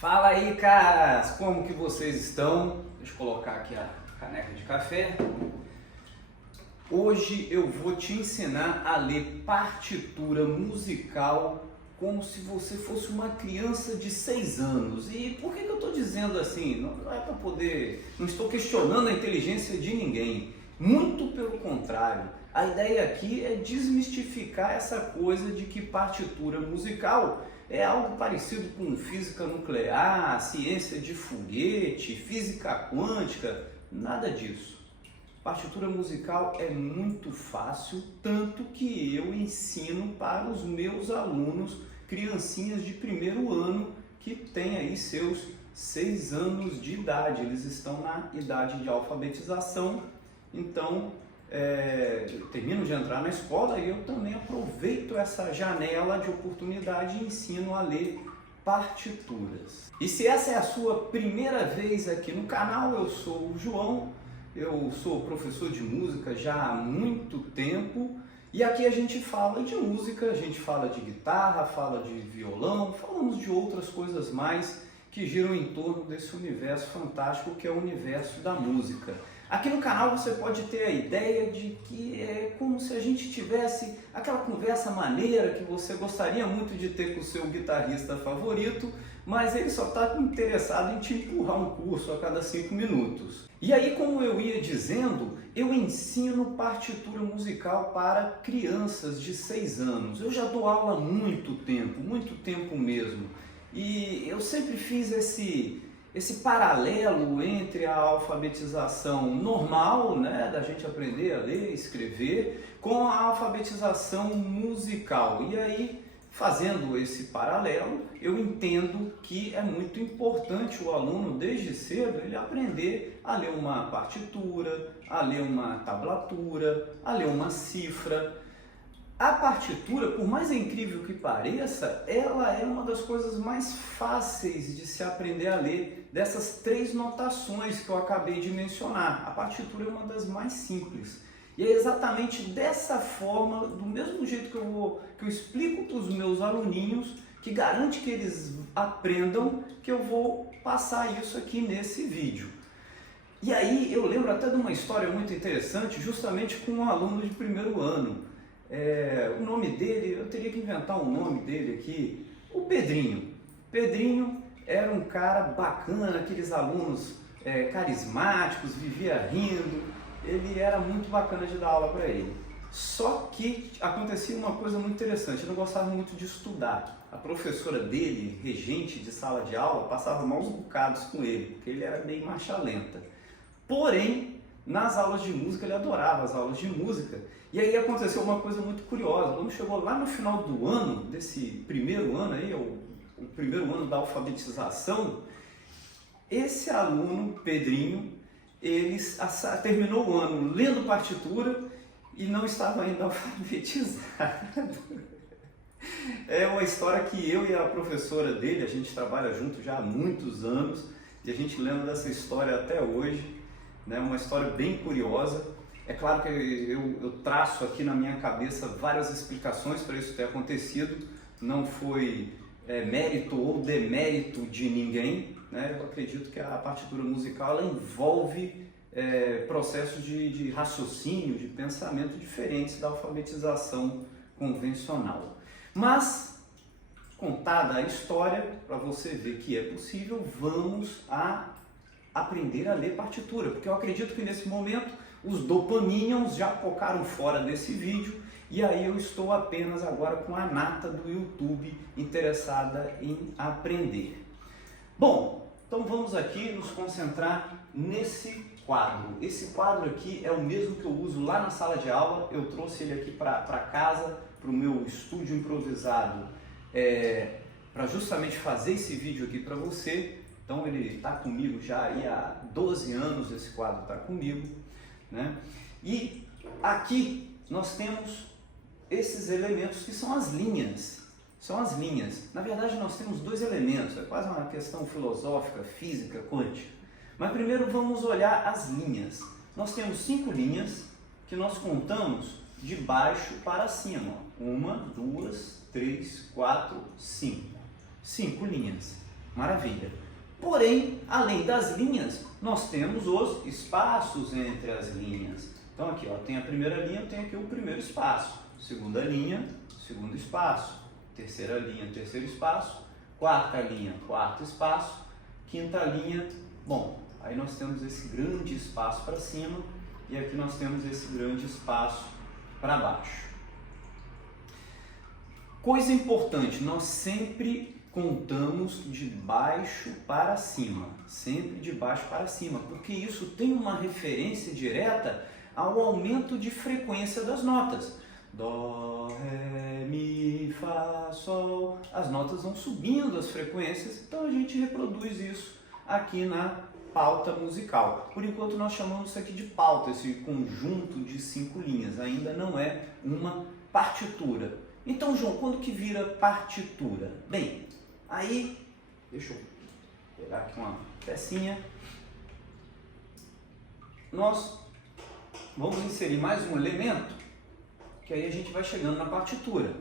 Fala aí, caras! Como que vocês estão? Deixa eu colocar aqui a caneca de café. Hoje eu vou te ensinar a ler partitura musical como se você fosse uma criança de 6 anos. E por que eu estou dizendo assim? Não é para poder... Não estou questionando a inteligência de ninguém. Muito pelo contrário. A ideia aqui é desmistificar essa coisa de que partitura musical é algo parecido com física nuclear, ciência de foguete, física quântica, nada disso. Partitura musical é muito fácil, tanto que eu ensino para os meus alunos, criancinhas de primeiro ano, que têm aí seus 6 anos de idade. Eles estão na idade de alfabetização, então termino de entrar na escola e eu também aproveito essa janela de oportunidade e ensino a ler partituras. E se essa é a sua primeira vez aqui no canal, eu sou o João, eu sou professor de música já há muito tempo e aqui a gente fala de música, a gente fala de guitarra, fala de violão, falamos de outras coisas mais que giram em torno desse universo fantástico que é o universo da música. Aqui no canal você pode ter a ideia de que é como se a gente tivesse aquela conversa maneira que você gostaria muito de ter com o seu guitarrista favorito, mas ele só está interessado em te empurrar um curso a cada 5 minutos. E aí, como eu ia dizendo, eu ensino partitura musical para crianças de 6 anos. Eu já dou aula há muito tempo mesmo. E eu sempre fiz esse paralelo entre a alfabetização normal, né, da gente aprender a ler e escrever, com a alfabetização musical. E aí, fazendo esse paralelo, eu entendo que é muito importante o aluno, desde cedo, ele aprender a ler uma partitura, a ler uma tablatura, a ler uma cifra. A partitura, por mais incrível que pareça, ela é uma das coisas mais fáceis de se aprender a ler, dessas 3 notações que eu acabei de mencionar. A partitura é uma das mais simples. E é exatamente dessa forma, do mesmo jeito que eu explico para os meus aluninhos, que garante que eles aprendam, que eu vou passar isso aqui nesse vídeo. E aí eu lembro até de uma história muito interessante, justamente com um aluno de primeiro ano. O nome dele, eu teria que inventar um nome dele aqui, o Pedrinho. Pedrinho era um cara bacana, aqueles alunos carismáticos, vivia rindo, ele era muito bacana de dar aula para ele. Só que acontecia uma coisa muito interessante, ele não gostava muito de estudar. A professora dele, regente de sala de aula, passava maus bocados com ele, porque ele era meio marcha lenta. Porém, nas aulas de música, ele adorava as aulas de música. E aí aconteceu uma coisa muito curiosa. Quando chegou lá no final do ano, desse primeiro ano aí, o primeiro ano da alfabetização, esse aluno, Pedrinho, ele terminou o ano lendo partitura e não estava ainda alfabetizado. É uma história que eu e a professora dele, a gente trabalha junto já há muitos anos e a gente lembra dessa história até hoje, né? Uma história bem curiosa. É claro que eu traço aqui na minha cabeça várias explicações para isso ter acontecido, não foi mérito ou demérito de ninguém, né? Eu acredito que a partitura musical ela envolve processos de raciocínio, de pensamento diferentes da alfabetização convencional. Mas, contada a história, para você ver que é possível, vamos aprender a ler partitura, porque eu acredito que nesse momento os dopaminions já focaram fora desse vídeo e aí eu estou apenas agora com a nata do YouTube interessada em aprender. Bom, então vamos aqui nos concentrar nesse quadro. Esse quadro aqui é o mesmo que eu uso lá na sala de aula, eu trouxe ele aqui para casa, para o meu estúdio improvisado, para justamente fazer esse vídeo aqui para você. Então ele está comigo já aí há 12 anos, esse quadro está comigo, né? E aqui nós temos esses elementos que são as linhas. São as linhas. Na verdade nós temos 2 elementos, é quase uma questão filosófica, física, quântica. Mas primeiro vamos olhar as linhas. Nós temos 5 linhas que nós contamos de baixo para cima. 1, 2, 3, 4, 5. 5 linhas. Maravilha. Porém, além das linhas, nós temos os espaços entre as linhas. Então aqui, ó, tem a primeira linha, tem aqui o primeiro espaço. Segunda linha, segundo espaço. Terceira linha, terceiro espaço. Quarta linha, quarto espaço. Quinta linha, bom, aí nós temos esse grande espaço para cima e aqui nós temos esse grande espaço para baixo. Coisa importante, nós sempre contamos de baixo para cima, sempre de baixo para cima, porque isso tem uma referência direta ao aumento de frequência das notas. Dó, Ré, Mi, Fá, Sol, as notas vão subindo as frequências, então a gente reproduz isso aqui na pauta musical. Por enquanto nós chamamos isso aqui de pauta, esse conjunto de 5 linhas, ainda não é uma partitura. Então, João, quando que vira partitura? Bem, aí, deixa eu pegar aqui uma pecinha. Nós vamos inserir mais um elemento, que aí a gente vai chegando na partitura.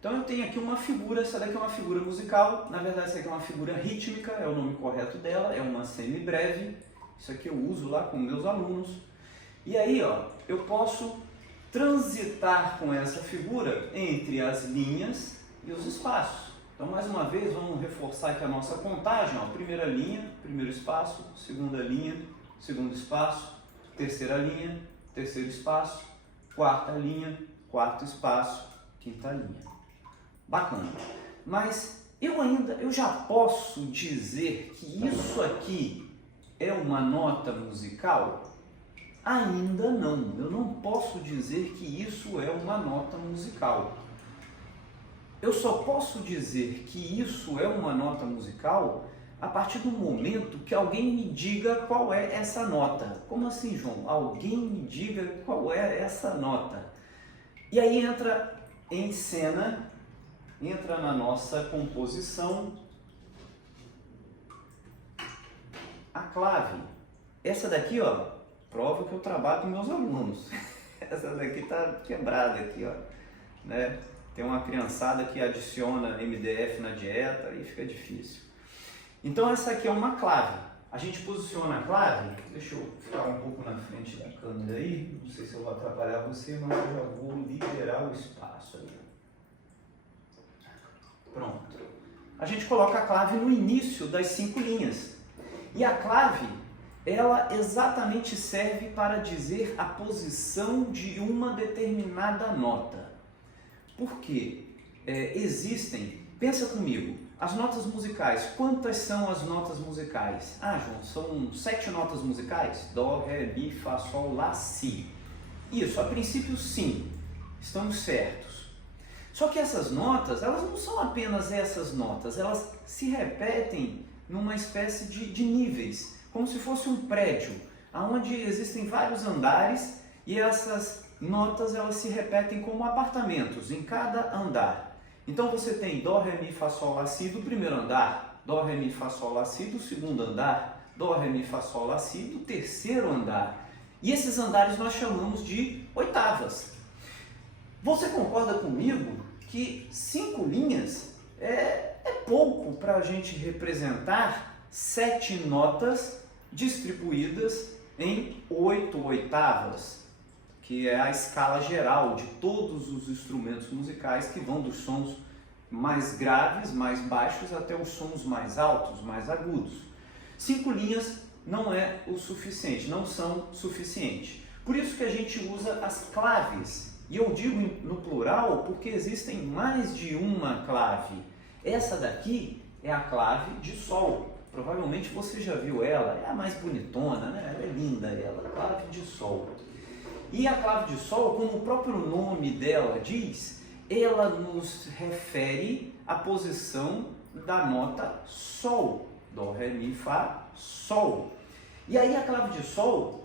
Então eu tenho aqui uma figura, essa daqui é uma figura musical, na verdade essa aqui é uma figura rítmica, é o nome correto dela, é uma semibreve, isso aqui eu uso lá com meus alunos. E aí, ó, eu posso transitar com essa figura entre as linhas e os espaços. Então, mais uma vez, vamos reforçar aqui a nossa contagem. Ó. Primeira linha, primeiro espaço, segunda linha, segundo espaço, terceira linha, terceiro espaço, quarta linha, quarto espaço, quinta linha. Bacana. Mas eu já posso dizer que isso aqui é uma nota musical? Ainda não. Eu não posso dizer que isso é uma nota musical. Eu só posso dizer que isso é uma nota musical a partir do momento que alguém me diga qual é essa nota. Como assim, João? Alguém me diga qual é essa nota. E aí entra em cena, entra na nossa composição a clave. Essa daqui, ó, prova que eu trabalho com meus alunos. Essa daqui tá quebrada aqui, ó, né? Tem uma criançada que adiciona MDF na dieta e fica difícil. Então essa aqui é uma clave. A gente posiciona a clave, deixa eu ficar um pouco na frente da câmera aí, não sei se eu vou atrapalhar você, mas eu já vou liberar o espaço aí. Pronto. A gente coloca a clave no início das 5 linhas. E a clave, ela exatamente serve para dizer a posição de uma determinada nota. Por quê? Existem, pensa comigo, as notas musicais. Quantas são as notas musicais? Ah, João, são 7 notas musicais? Dó, Ré, Mi, Fá, Sol, Lá, Si. Isso, a princípio sim, estamos certos. Só que essas notas, elas não são apenas essas notas, elas se repetem numa espécie de níveis, como se fosse um prédio, onde existem vários andares e essas notas elas se repetem como apartamentos em cada andar. Então você tem Dó, Ré, Mi, Fá, Sol, Lá, Si do primeiro andar, Dó, Ré, Mi, Fá, Sol, Lá, Si do segundo andar, Dó, Ré, Mi, Fá, Sol, Lá, Si do terceiro andar. E esses andares nós chamamos de oitavas. Você concorda comigo que 5 linhas é pouco para a gente representar 7 notas distribuídas em 8 oitavas, que é a escala geral de todos os instrumentos musicais que vão dos sons mais graves, mais baixos, até os sons mais altos, mais agudos. 5 linhas não é o suficiente, não são suficientes. Por isso que a gente usa as claves. E eu digo no plural porque existem mais de uma clave. Essa daqui é a clave de Sol. Provavelmente você já viu ela, é a mais bonitona, né? Ela é linda, ela, a clave de Sol. E a clave de Sol, como o próprio nome dela diz, ela nos refere à posição da nota Sol. Dó, Ré, Mi, Fá, Sol. E aí a clave de Sol,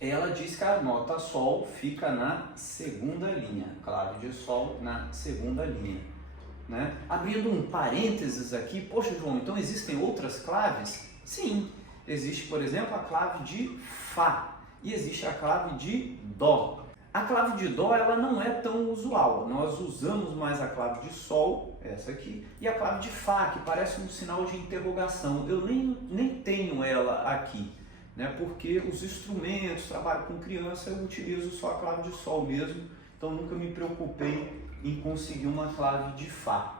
ela diz que a nota Sol fica na segunda linha. Clave de Sol na segunda linha. Né? Abrindo um parênteses aqui, poxa João, então existem outras claves? Sim, existe por exemplo a clave de Fá e existe a clave de Dó. A clave de Dó ela não é tão usual, nós usamos mais a clave de Sol essa aqui, e a clave de Fá, que parece um sinal de interrogação. Eu nem tenho ela aqui, né? Porque os instrumentos, trabalho com criança, eu utilizo só a clave de Sol mesmo, então nunca me preocupei em conseguir uma clave de Fá.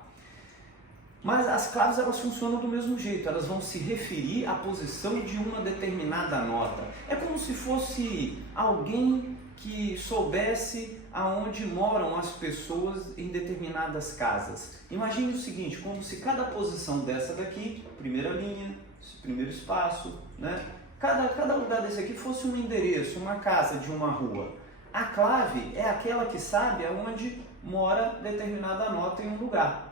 Mas as claves elas funcionam do mesmo jeito, elas vão se referir à posição de uma determinada nota. É como se fosse alguém que soubesse aonde moram as pessoas em determinadas casas. Imagine o seguinte, como se cada posição dessa daqui, primeira linha, primeiro espaço, né? Cada lugar desse aqui fosse um endereço, uma casa de uma rua. A clave é aquela que sabe aonde mora determinada nota em um lugar.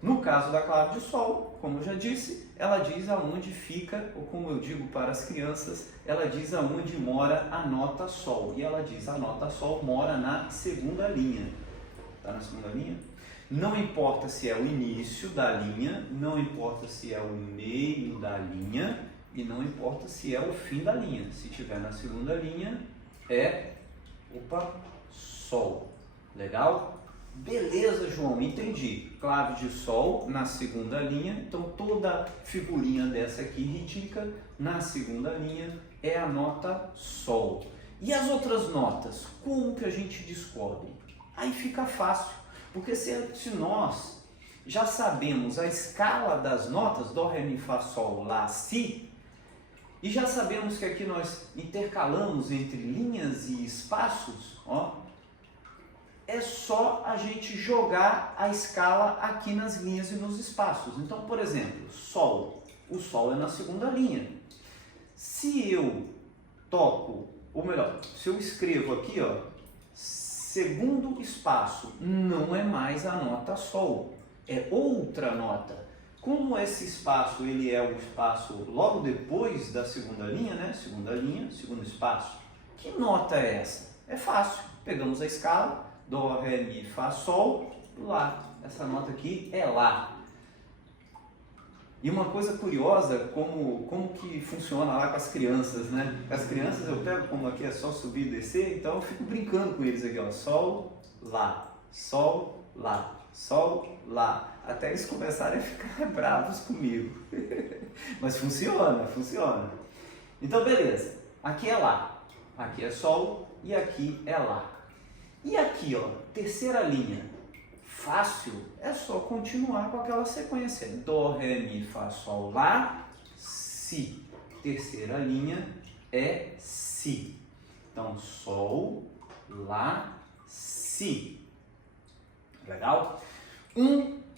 No caso da clave de Sol, como eu já disse, ela diz aonde fica, ou como eu digo para as crianças, ela diz aonde mora a nota Sol. E ela diz a nota Sol mora na segunda linha. Está na segunda linha? Não importa se é o início da linha, não importa se é o meio da linha e não importa se é o fim da linha. Se estiver na segunda linha, é Sol. Legal? Beleza, João, entendi. Clave de Sol na segunda linha, então toda figurinha dessa aqui rítmica na segunda linha é a nota Sol. E as outras notas, como que a gente descobre? Aí fica fácil, porque se nós já sabemos a escala das notas, Dó, Ré, Mi, Fá, Sol, Lá, Si, e já sabemos que aqui nós intercalamos entre linhas e espaços, ó, é só a gente jogar a escala aqui nas linhas e nos espaços. Então, por exemplo, Sol. O Sol é na segunda linha. Se eu toco, ou melhor, se eu escrevo aqui, ó, segundo espaço, não é mais a nota Sol, é outra nota. Como esse espaço ele é o espaço logo depois da segunda linha, né? Segunda linha, segundo espaço. Que nota é essa? É fácil. Pegamos a escala. Dó, Ré, Mi, Fá, Sol, Lá. Essa nota aqui é Lá. E uma coisa curiosa, como que funciona lá com as crianças, né? Com as crianças eu pego, como aqui é só subir e descer, então eu fico brincando com eles aqui, ó. Sol, Lá, Sol, Lá, Sol, Lá. Até eles começarem a ficar bravos comigo. Mas funciona, funciona. Então beleza, aqui é Lá, aqui é Sol e aqui é Lá. E aqui, ó, terceira linha, fácil, é só continuar com aquela sequência. Dó, Ré, Mi, Fá, Sol, Lá, Si. Terceira linha é Si. Então, Sol, Lá, Si. Legal?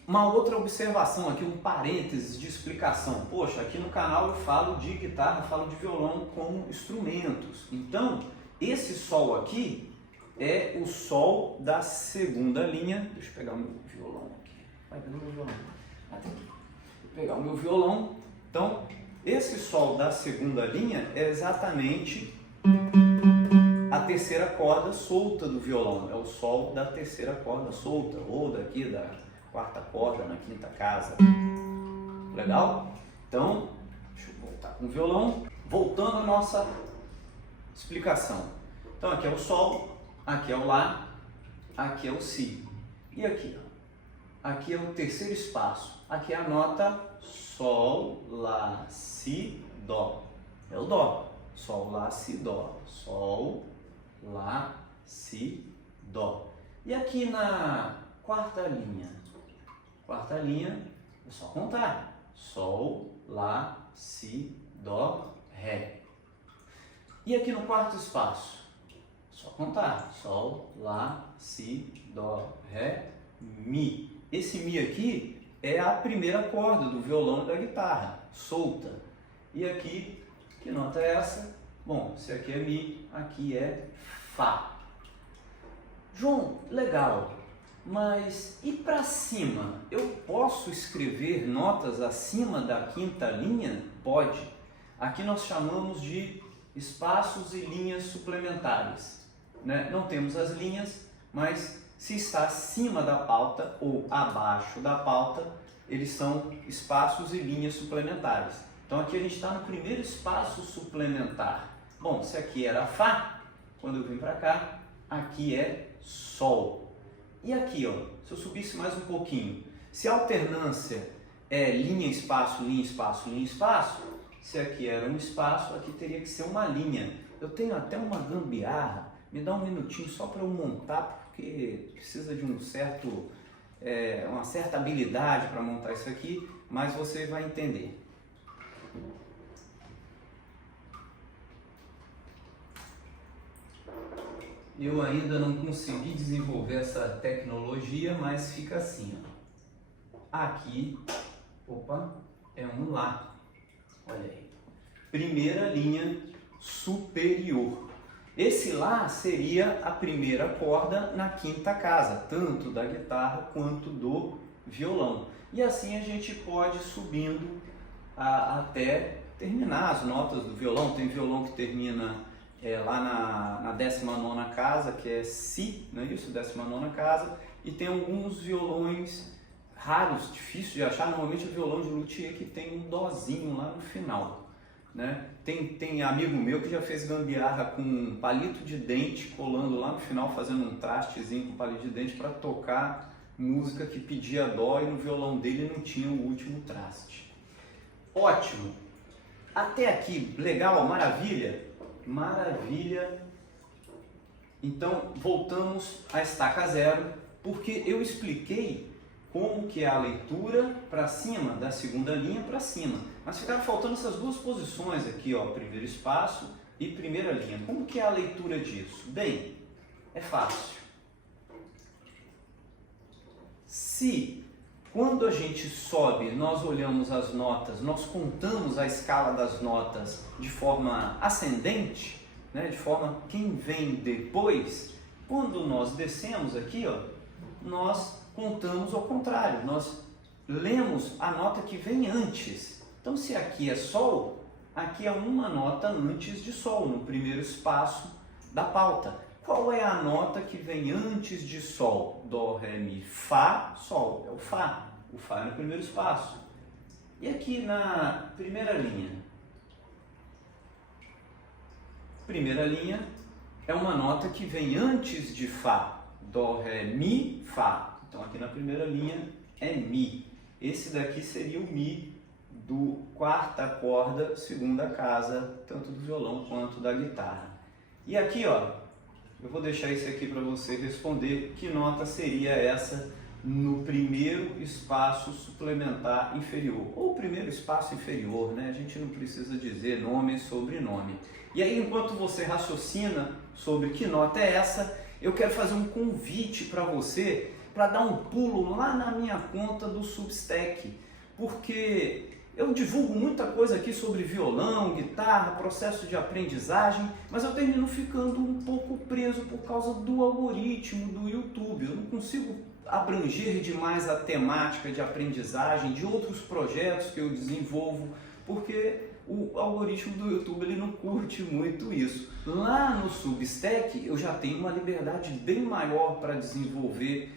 Uma outra observação aqui, um parênteses de explicação. Poxa, aqui no canal eu falo de guitarra, falo de violão como instrumentos. Então, esse Sol aqui é o Sol da segunda linha. Deixa eu pegar o meu violão aqui. Vai pegar o meu violão. Até aqui. Vou pegar o meu violão. Então, esse Sol da segunda linha é exatamente a terceira corda solta do violão. É o Sol da terceira corda solta, ou daqui da quarta corda na quinta casa. Legal? Então, deixa eu voltar com o violão. Voltando à nossa explicação. Então, aqui é o Sol. Aqui é o Lá, aqui é o Si. E aqui? Aqui é o terceiro espaço. Aqui é a nota Sol, Lá, Si, Dó. É o Dó. Sol, Lá, Si, Dó. Sol, Lá, Si, Dó. E aqui na quarta linha? Quarta linha é só contar. Sol, Lá, Si, Dó, Ré. E aqui no quarto espaço? Só contar. Sol, Lá, Si, Dó, Ré, Mi. Esse Mi aqui é a primeira corda do violão e da guitarra, solta. E aqui, que nota é essa? Bom, se aqui é Mi, aqui é Fá. João, legal, mas e para cima? Eu posso escrever notas acima da quinta linha? Pode. Aqui nós chamamos de espaços e linhas suplementares. Né? Não temos as linhas, mas se está acima da pauta ou abaixo da pauta, eles são espaços e linhas suplementares. Então aqui a gente está no primeiro espaço suplementar. Bom, se aqui era Fá, quando eu vim para cá, aqui é Sol. E aqui, ó, se eu subisse mais um pouquinho, Se a alternância é linha, espaço, linha, espaço, linha, espaço, se aqui era um espaço, aqui teria que ser uma linha. Eu tenho até uma gambiarra, me dá um minutinho só para eu montar, porque precisa de uma certa habilidade para montar isso aqui, mas você vai entender. Eu ainda não consegui desenvolver essa tecnologia, mas fica assim, ó. Aqui, opa, é um Lá. Olha aí. Primeira linha superior. Esse Lá seria a primeira corda na quinta casa, tanto da guitarra quanto do violão. E assim a gente pode ir subindo até terminar as notas do violão. Tem violão que termina lá na 19ª casa, que é Si, não é isso? 19ª casa. E tem alguns violões raros, difíceis de achar, normalmente é o violão de luthier que tem um dozinho lá no final, né? Tem amigo meu que já fez gambiarra com um palito de dente, colando lá no final, fazendo um trastezinho com palito de dente para tocar música que pedia dó e no violão dele não tinha o último traste. Ótimo! Até aqui, legal, maravilha? Maravilha! Então, voltamos à estaca zero, porque eu expliquei como que é a leitura para cima, da segunda linha para cima. Mas ficaram faltando essas duas posições aqui, ó, primeiro espaço e primeira linha. Como que é a leitura disso? Bem, é fácil. Se quando a gente sobe, nós olhamos as notas, nós contamos a escala das notas de forma ascendente, né, de forma quem vem depois, quando nós descemos aqui, ó, nós contamos ao contrário, nós lemos a nota que vem antes. Então, se aqui é Sol, aqui é uma nota antes de Sol, no primeiro espaço da pauta. Qual é a nota que vem antes de Sol? Dó, Ré, Mi, Fá, Sol. É o Fá. O Fá é no primeiro espaço. E aqui na primeira linha? Primeira linha é uma nota que vem antes de Fá. Dó, Ré, Mi, Fá. Então aqui na primeira linha é Mi. Esse daqui seria o Mi do quarta corda, segunda casa, tanto do violão quanto da guitarra. E aqui, ó, eu vou deixar esse aqui para você responder que nota seria essa no primeiro espaço suplementar inferior, ou primeiro espaço inferior, né? A gente não precisa dizer nome e sobrenome. E aí, enquanto você raciocina sobre que nota é essa, eu quero fazer um convite para você para dar um pulo lá na minha conta do Substack, porque eu divulgo muita coisa aqui sobre violão, guitarra, processo de aprendizagem, mas eu termino ficando um pouco preso por causa do algoritmo do YouTube. Eu não consigo abranger demais a temática de aprendizagem de outros projetos que eu desenvolvo, porque o algoritmo do YouTube ele não curte muito isso. Lá no Substack eu já tenho uma liberdade bem maior para desenvolver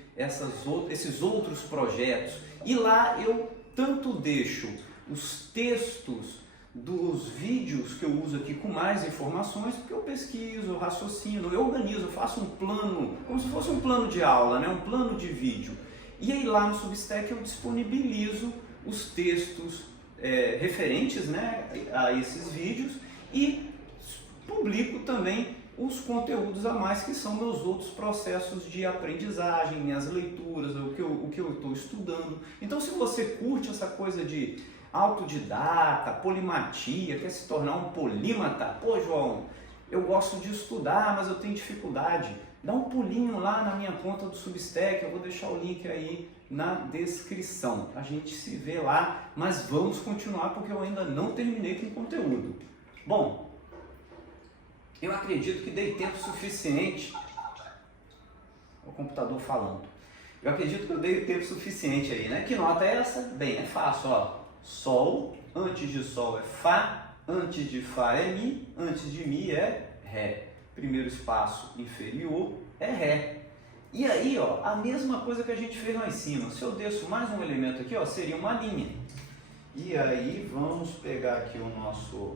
esses outros projetos, e lá eu tanto deixo os textos dos vídeos que eu uso aqui com mais informações, porque eu pesquiso, eu raciocino, eu organizo, eu faço um plano, como se fosse um plano de aula, né? Um plano de vídeo. E aí lá no Substack eu disponibilizo os textos referentes, né, a esses vídeos, e publico também os conteúdos a mais que são meus outros processos de aprendizagem, minhas leituras, o que eu estou estudando. Então, se você curte essa coisa de autodidata, polimatia, quer se tornar um polímata, pô, João, eu gosto de estudar, mas eu tenho dificuldade, dá um pulinho lá na minha conta do Substack, eu vou deixar o link aí na descrição. A gente se vê lá, mas vamos continuar porque eu ainda não terminei com o conteúdo. Bom, eu acredito que dei tempo suficiente. O computador falando. Eu acredito que eu dei tempo suficiente aí, né? Que nota é essa? Bem, é fácil, ó. Sol, antes de Sol é Fá, antes de Fá é Mi, antes de Mi é Ré. Primeiro espaço inferior é Ré. E aí, ó, a mesma coisa que a gente fez lá em cima. Se eu desço mais um elemento aqui, ó, seria uma linha. E aí, vamos pegar aqui o nosso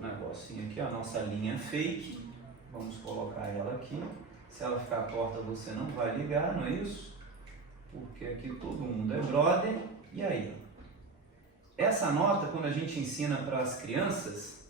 negocinho aqui, a nossa linha fake. Vamos colocar ela aqui. Se ela ficar torta, você não vai ligar, não é isso? porque aqui todo mundo é brother. E aí? Essa nota, quando a gente ensina para as crianças,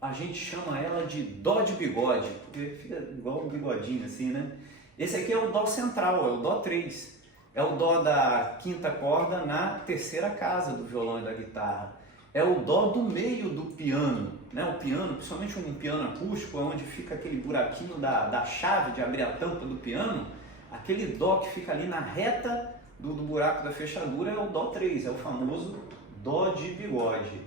a gente chama ela de dó de bigode, porque fica igual um bigodinho assim, né? Esse aqui é o dó central, é o dó 3. É o dó da quinta corda na terceira casa do violão e da guitarra. É o dó do meio do piano, né? O piano, principalmente um piano acústico, onde fica aquele buraquinho da chave de abrir a tampa do piano, aquele dó que fica ali na reta do buraco da fechadura é o dó 3, é o famoso dó de bigode.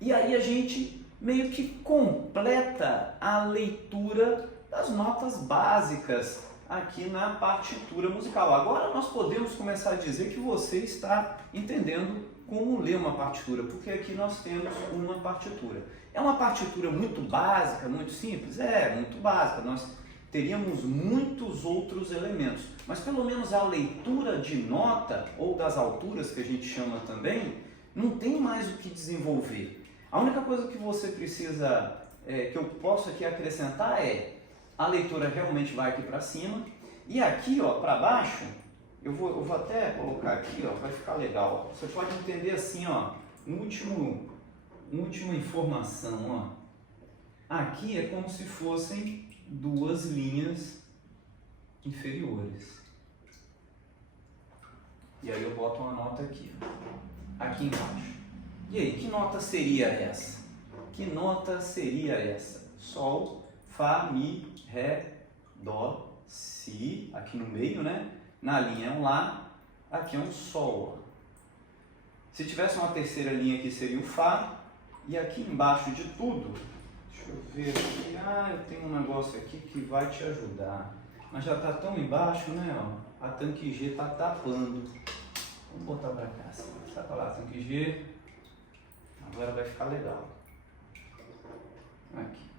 E aí a gente meio que completa a leitura das notas básicas aqui na partitura musical. Agora nós podemos começar a dizer que você está entendendo como ler uma partitura, porque aqui nós temos uma partitura. É uma partitura muito básica, muito simples? É, muito básica. Nós teríamos muitos outros elementos, mas pelo menos a leitura de nota, ou das alturas que a gente chama também, não tem mais o que desenvolver. A única coisa que você precisa, que eu posso aqui acrescentar é, a leitura realmente vai aqui para cima, e aqui ó, para baixo, eu vou até colocar aqui, ó, vai ficar legal. Você pode entender assim, ó, última informação, ó. Aqui é como se fossem duas linhas inferiores. E aí eu boto uma nota aqui, ó, aqui embaixo. E aí, que nota seria essa? Que nota seria essa? Sol, Fá, Mi, Ré, Dó, Si, aqui no meio, né? Na linha é um Lá, aqui é um Sol. Ó. Se tivesse uma terceira linha aqui seria o Fá, e aqui embaixo de tudo, deixa eu ver aqui, eu tenho um negócio aqui que vai te ajudar, mas já está tão embaixo, né? Ó, a tanque G está tapando. Vamos botar para cá, assim. Sai para lá, tanque G. Agora vai ficar legal. Aqui.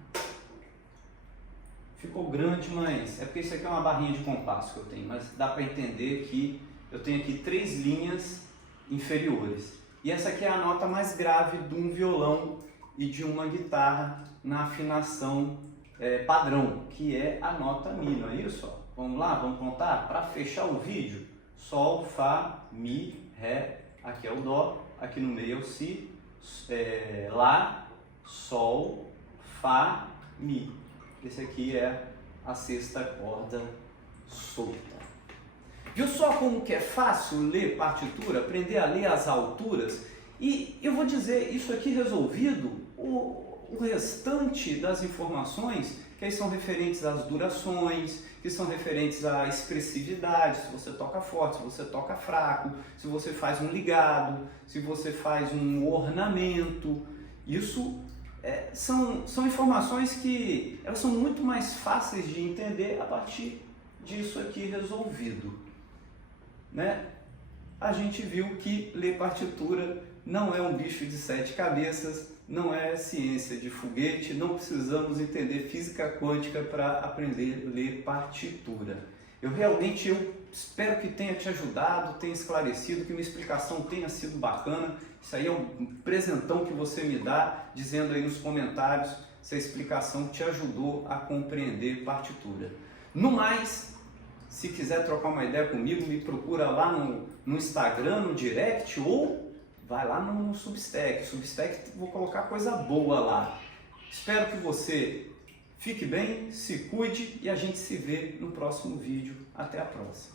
Ficou grande, mas é porque isso aqui é uma barrinha de compasso que eu tenho, mas dá para entender que eu tenho aqui 3 linhas inferiores. E essa aqui é a nota mais grave de um violão e de uma guitarra na afinação padrão, que é a nota Mi, não é isso? Ó? Vamos lá, vamos contar? Para fechar o vídeo, Sol, Fá, Mi, Ré, aqui é o Dó, aqui no meio é o Si, Lá, Sol, Fá, Mi. Esse aqui é a sexta corda solta. Viu só como que é fácil ler partitura, aprender a ler as alturas? E eu vou dizer, isso aqui resolvido, o restante das informações, que aí são referentes às durações, que são referentes à expressividade, se você toca forte, se você toca fraco, se você faz um ligado, se você faz um ornamento, isso são informações que elas são muito mais fáceis de entender a partir disso aqui resolvido, né? A gente viu que ler partitura não é um bicho de 7 cabeças, não é ciência de foguete, não precisamos entender física quântica para aprender a ler partitura. Eu espero que tenha te ajudado, tenha esclarecido, que minha explicação tenha sido bacana. Isso aí é um presentão que você me dá, dizendo aí nos comentários se a explicação te ajudou a compreender partitura. No mais, se quiser trocar uma ideia comigo, me procura lá no Instagram, no direct, ou vai lá no Substack. Substack, vou colocar coisa boa lá. Espero que você fique bem, se cuide e a gente se vê no próximo vídeo. Até a próxima.